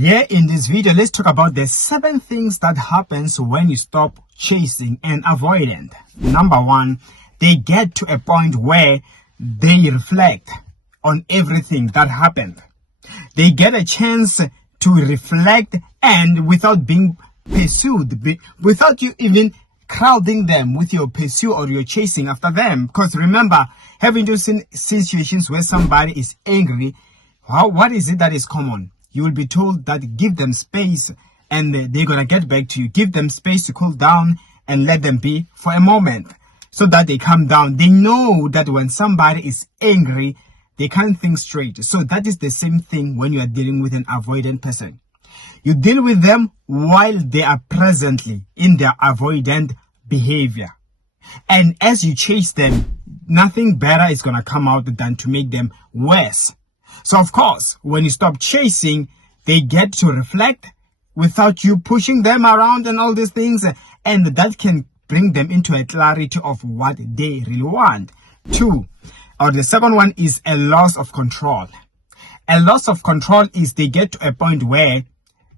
Here in this video, let's talk about the 7 things that happens when you stop chasing an avoidant. Number 1, they get to a point where they reflect on everything that happened. They get a chance to reflect, and without being pursued, without you even crowding them with your pursuit or your chasing after them. Because remember, having those situations where somebody is angry, what is it that is common? You will be told that give them space and they're going to get back to you. Give them space to cool down and let them be for a moment so that they calm down. They know that when somebody is angry, they can't think straight. So that is the same thing when you are dealing with an avoidant person. You deal with them while they are presently in their avoidant behavior. And as you chase them, nothing better is going to come out than to make them worse. So of course, when you stop chasing, they get to reflect without you pushing them around and all these things. And that can bring them into a clarity of what they really want. 2, or the second one is a loss of control. A loss of control is they get to a point where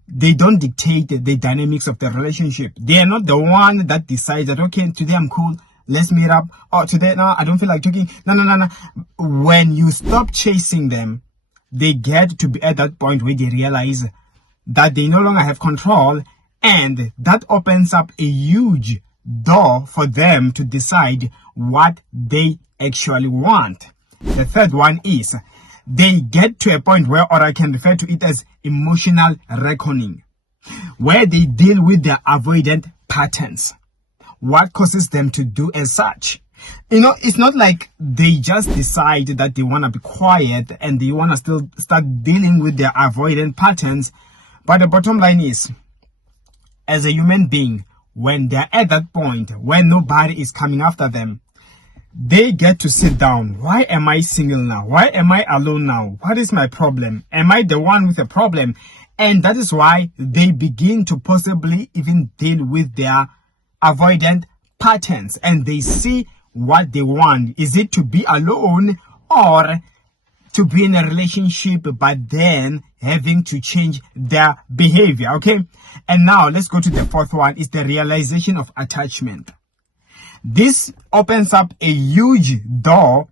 they don't dictate the dynamics of the relationship. They are not the one that decides that, okay, today I'm cool, let's meet up. Or today, no, I don't feel like talking. No. When you stop chasing them, they get to be at that point where they realize that they no longer have control, and that opens up a huge door for them to decide what they actually want. The third one is they get to a point where, or I can refer to it as emotional reckoning, where they deal with their avoidant patterns. What causes them to do as such? It's not like they just decide that they want to be quiet and they want to still start dealing with their avoidant patterns. But the bottom line is, as a human being, when they're at that point where nobody is coming after them, they get to sit down. Why am I single now? Why am I alone now? What is my problem? Am I the one with a problem? And that is why they begin to possibly even deal with their avoidant patterns, and they see what they want. Is it to be alone or to be in a relationship, but then having to change their behavior? Okay. And now let's go to the fourth one, is the realization of attachment. This opens up a huge door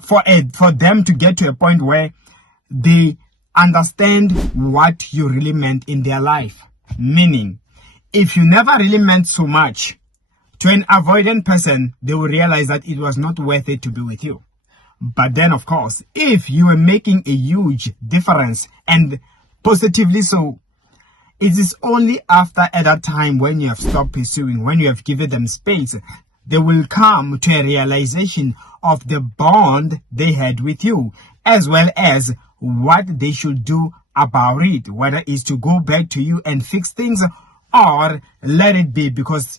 for them to get to a point where they understand what you really meant in their life. Meaning, if you never really meant so much to an avoidant person, they will realize that it was not worth it to be with you. But then, of course, if you were making a huge difference, and positively so, it is only after at that time when you have stopped pursuing, when you have given them space, they will come to a realization of the bond they had with you, as well as what they should do about it, whether it's to go back to you and fix things or let it be, because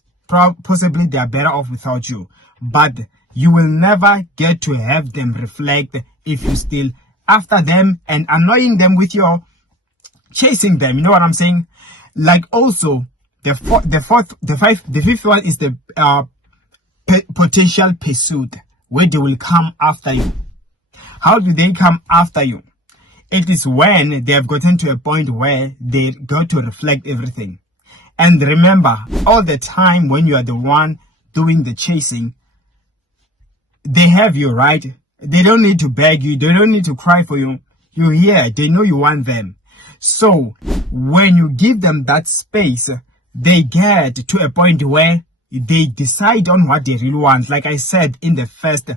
possibly they are better off without you. But you will never get to have them reflect if you still after them and annoying them with your chasing them. You know what I'm saying? Like also the fifth one is the potential pursuit, where they will come after you. How do they come after you? It is when they have gotten to a point where they go to reflect everything. And remember, all the time when you are the one doing the chasing, they have you, right? They don't need to beg you. They don't need to cry for you. You're here. They know you want them. So when you give them that space, they get to a point where they decide on what they really want. Like I said in the first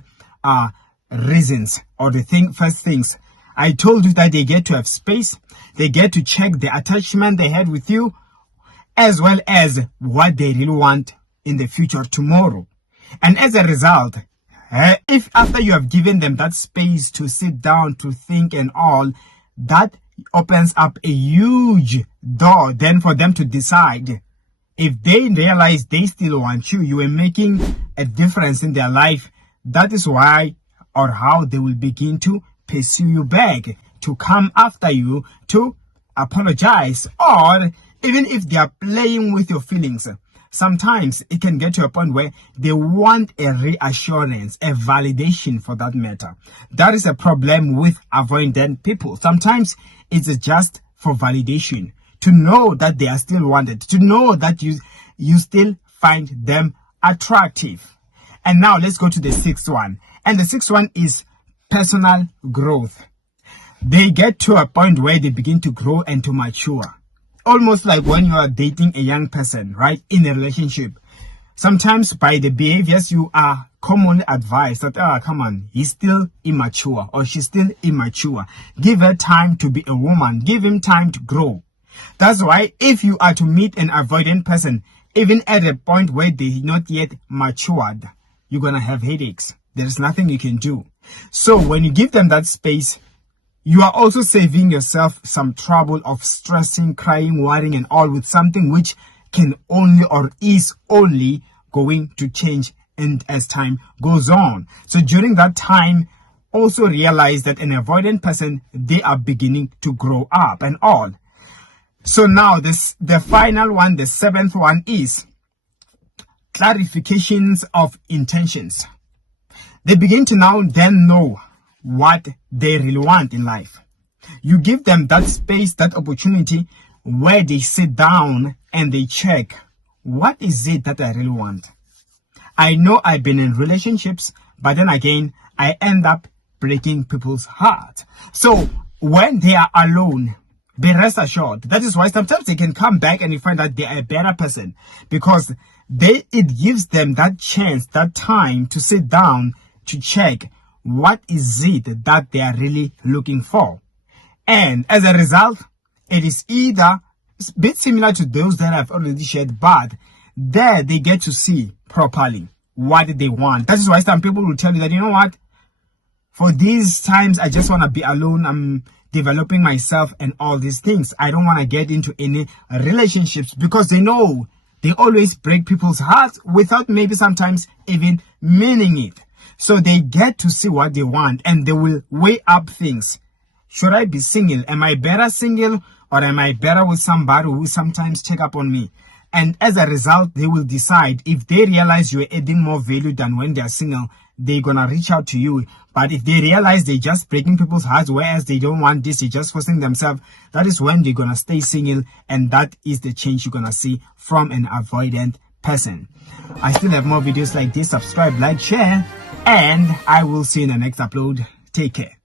reasons, or the first things, I told you that they get to have space. They get to check the attachment they had with you, as well as what they really want in the future tomorrow. And as a result, if after you have given them that space to sit down, to think and all, that opens up a huge door then for them to decide. If they realize they still want you, you are making a difference in their life, that is why or how they will begin to pursue you back, to come after you, to apologize, or even if they are playing with your feelings. Sometimes it can get to a point where they want a reassurance, a validation for that matter. That is a problem with avoidant people. Sometimes it's just for validation. to know that they are still wanted, to know that you still find them attractive. And now let's go to the sixth one. And the sixth one is personal growth. They get to a point where they begin to grow and to mature. Almost like when you are dating a young person, right, in a relationship. Sometimes by the behaviors you are commonly advised that, come on, he's still immature or she's still immature. Give her time to be a woman. Give him time to grow. That's why if you are to meet an avoidant person, even at a point where they're not yet matured, you're going to have headaches. There's nothing you can do. So when you give them that space, you are also saving yourself some trouble of stressing, crying, worrying and all with something which can only or is only going to change and as time goes on. So during that time, also realize that an avoidant person, they are beginning to grow up and all. So now the final one, the seventh one is clarifications of intentions. They begin to now then know what they really want in life. You give them that space, that opportunity where they sit down and they check, what is it that I really want? I know I've been in relationships, but then again, I end up breaking people's hearts. So when they are alone, be rest assured. That is why sometimes they can come back and you find that they are a better person, because it gives them that chance, that time to sit down to check what is it that they are really looking for. And as a result, it is either a bit similar to those that I've already shared, but there they get to see properly what they want. That is why some people will tell you that, you know what, for these times, I just want to be alone. I'm developing myself and all these things. I don't want to get into any relationships, because they know they always break people's hearts without maybe sometimes even meaning it. So they get to see what they want and they will weigh up things. Should I be single? Am I better single, or am I better with somebody who will sometimes check up on me? And as a result, they will decide. If they realize you're adding more value than when they're single, they're going to reach out to you. But if they realize they're just breaking people's hearts, whereas they don't want this, they're just forcing themselves, that is when they're going to stay single. And that is the change you're going to see from an avoidant person. I still have more videos like this. Subscribe, like, share, and I will see you in the next upload. Take care.